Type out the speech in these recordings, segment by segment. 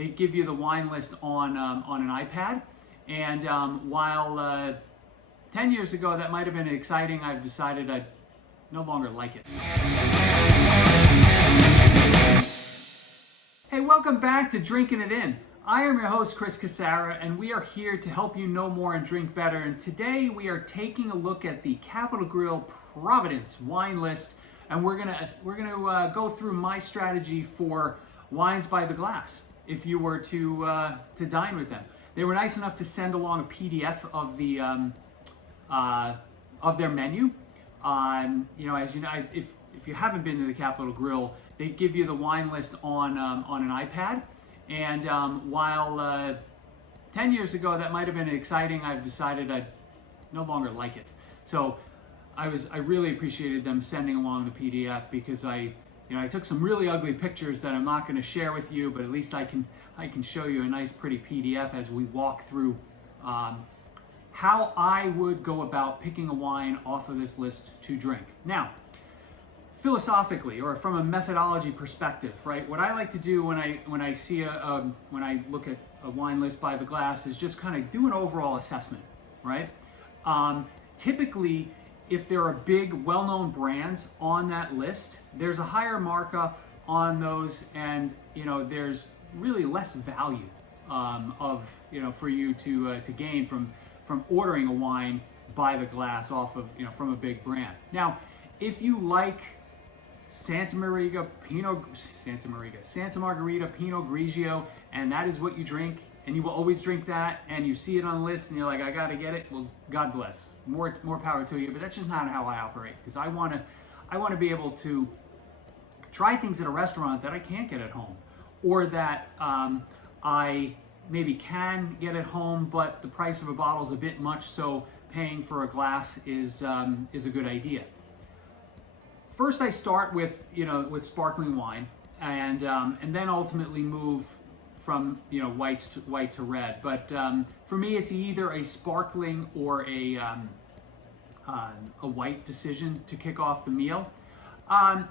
they give you the wine list on an iPad. And while 10 years ago that might have been exciting, I've decided I no longer like it. Hey, welcome back to Drinking It In. I am your host, Chris Casara, and we are here to help you know more and drink better. And today we are taking a look at the Capital Grille Providence wine list, and we're gonna go through my strategy for wines by the glass. If you were to dine with them, they were nice enough to send along a PDF of the of their menu. You know, as you know, if you haven't been to the Capital Grille, they give you the wine list on an iPad. And while 10 years ago that might have been exciting, I've decided I no longer like it. So I really appreciated them sending along the PDF, because I took some really ugly pictures that I'm not going to share with you, but at least I can show you a nice pretty PDF as we walk through how I would go about picking a wine off of this list to drink. Now, philosophically, or from a methodology perspective, right? What I like to do when I look at a wine list by the glass is just kind of do an overall assessment, right? Typically, if there are big, well-known brands on that list, there's a higher markup on those, and there's really less value for you to gain from ordering a wine by the glass off of from a big brand. Now, if you like Santa Margherita Pinot Grigio, and that is what you drink, and you will always drink that, and you see it on the list and you're like, I gotta get it, well, God bless, more power to you. But that's just not how I operate, because I want to be able to try things at a restaurant that I can't get at home, or that I maybe can get at home, but the price of a bottle is a bit much, so paying for a glass is a good idea. First, I start with sparkling wine, and then ultimately move from white to red. But for me, it's either a sparkling or a white decision to kick off the meal. A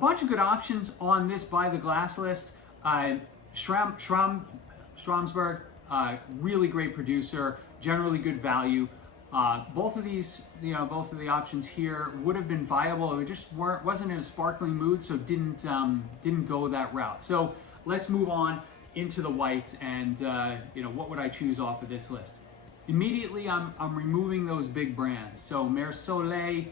bunch of good options on this by the glass list. Stromsberg, really great producer, generally good value. Both of these, both of the options here would have been viable. It just wasn't in a sparkling mood, so didn't go that route. So let's move on into the whites, and what would I choose off of this list? Immediately, I'm removing those big brands. So Mer Soleil,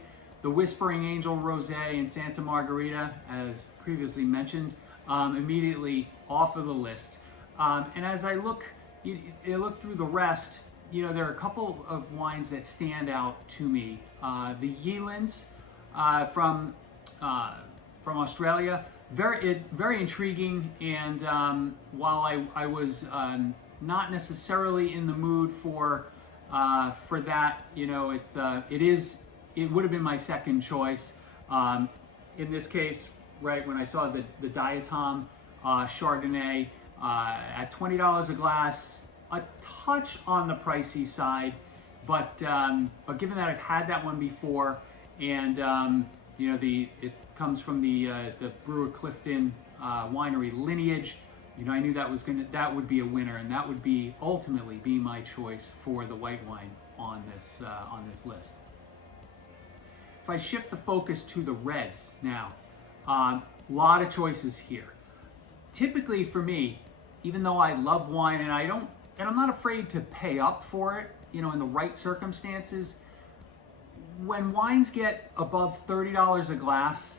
the Whispering Angel Rosé, and Santa Margherita, as previously mentioned, immediately off of the list. And as I look through the rest, there are a couple of wines that stand out to me. The Yealands from Australia, very intriguing. And while I was not necessarily in the mood for that, it would have been my second choice. In this case, right when I saw the Diatom Chardonnay at $20 a glass, a touch on the pricey side, but given that I've had that one before, and it comes from the Brewer Clifton winery lineage, I knew that would be a winner, and that would ultimately be my choice for the white wine on this list. If I shift the focus to the reds now, a lot of choices here. Typically for me, even though I love wine and I'm not afraid to pay up for it, in the right circumstances, when wines get above $30 a glass,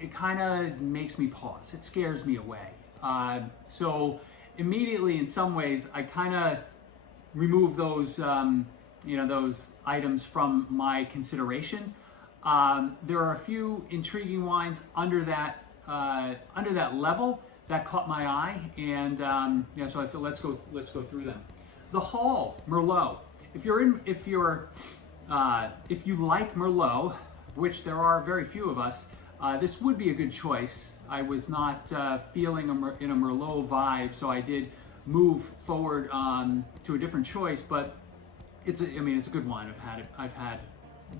it kind of makes me pause. It scares me away. So immediately, in some ways, I kind of remove those, those items from my consideration. There are a few intriguing wines under that level that caught my eye, and so I feel let's go through them. The Hall Merlot. If you like Merlot, which there are very few of us, this would be a good choice. I was not feeling in a Merlot vibe, so I did move forward to a different choice. But it's a good wine. I've had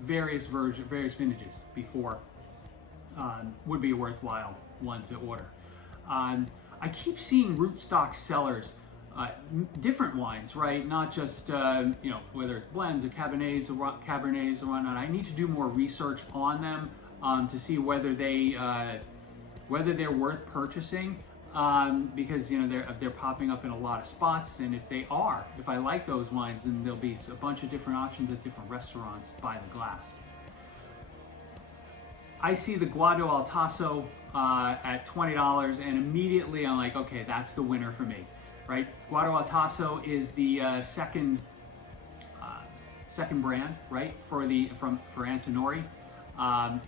various vintages before. Would be a worthwhile one to order. I I keep seeing rootstock sellers, different wines, right? Not just, whether it's blends or Cabernets or whatnot. I need to do more research on them to see whether they're worth purchasing. Because they're popping up in a lot of spots, and if I like those wines, then there'll be a bunch of different options at different restaurants by the glass. I see the Guado al Tasso at $20, and immediately I'm like, okay, that's the winner for me, right? Guado al Tasso is the second brand, right, for Antinori,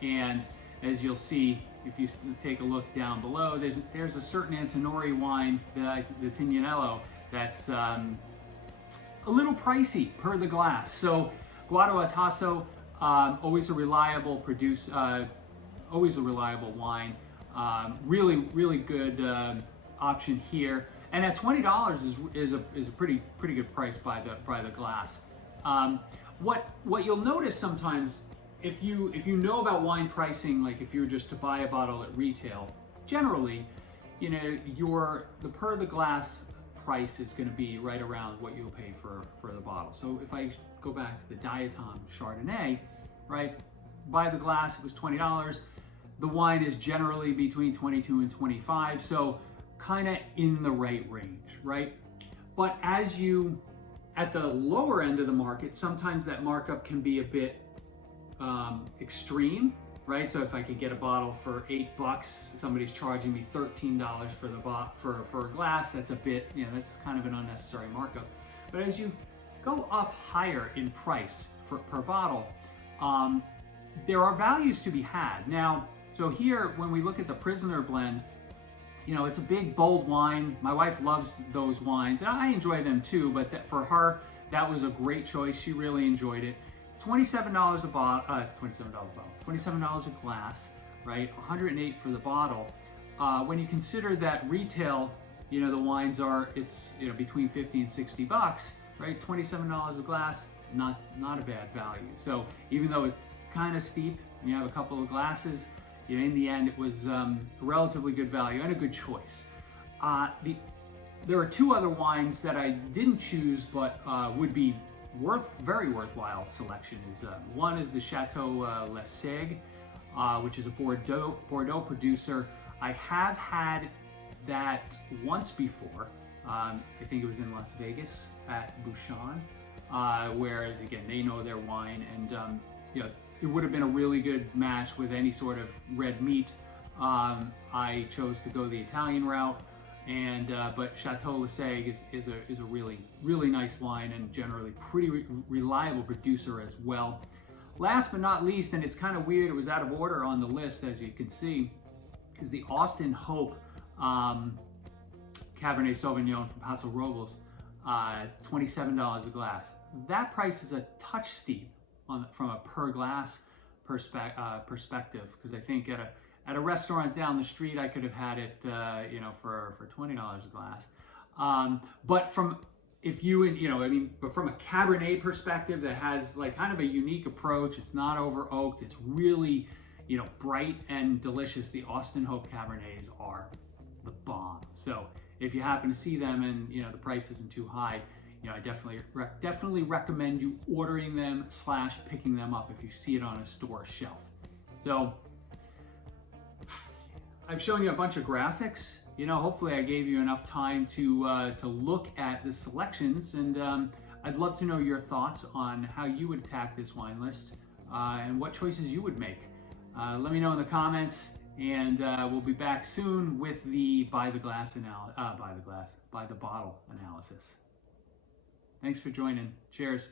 and as you'll see, if you take a look down below, there's a certain Antinori wine, the Tignanello, that's a little pricey per the glass. So Guado al Tasso, always a reliable always a reliable wine. Really, really good option here. And at $20 is a pretty good price by the glass. What you'll notice sometimes, if you know about wine pricing, like if you were just to buy a bottle at retail, generally, the per the glass price is going to be right around what you'll pay for the bottle. So if I go back to the Diatom Chardonnay, right, by the glass it was $20. The wine is generally between 22 and 25, so kind of in the right range, right? But at the lower end of the market, sometimes that markup can be a bit extreme, right? So if I could get a bottle for $8, somebody's charging me $13 for a glass. That's a bit, that's kind of an unnecessary markup. But as you go up higher in price per bottle, there are values to be had. Now, so here, when we look at the Prisoner blend, it's a big, bold wine. My wife loves those wines, and I enjoy them too, but for her, that was a great choice. She really enjoyed it. $27 a bottle, $27 a glass, right? $108 for the bottle. When you consider that retail, the wines are, between $50 and $60, right? $27 a glass, not a bad value. So even though it's kind of steep, and you have a couple of glasses, in the end, it was a relatively good value and a good choice. There are two other wines that I didn't choose, but would be very worthwhile selection. One is the Chateau Le Sègue, which is a Bordeaux producer. I have had that once before. I think it was in Las Vegas at Bouchon, where again they know their wine, and it would have been a really good match with any sort of red meat. I chose to go the Italian route, but Chateau Le Sègue is a really nice wine, and generally pretty reliable producer as well. Last but not least, and it's kind of weird, it was out of order on the list as you can see, is the Austin Hope Cabernet Sauvignon from Paso Robles, $27 a glass. That price is a touch steep from a per glass perspective, because I think at a restaurant down the street I could have had it for $20 a glass. But from a Cabernet perspective that has like kind of a unique approach, it's not over oaked, it's really bright and delicious. The Austin Hope Cabernets are the bomb. So if you happen to see them and the price isn't too high, I definitely recommend you ordering them / picking them up if you see it on a store shelf. So I've shown you a bunch of graphics. Hopefully I gave you enough time to look at the selections, and I'd love to know your thoughts on how you would attack this wine list and what choices you would make. Let me know in the comments, and we'll be back soon with the by the bottle analysis. Thanks for joining. Cheers.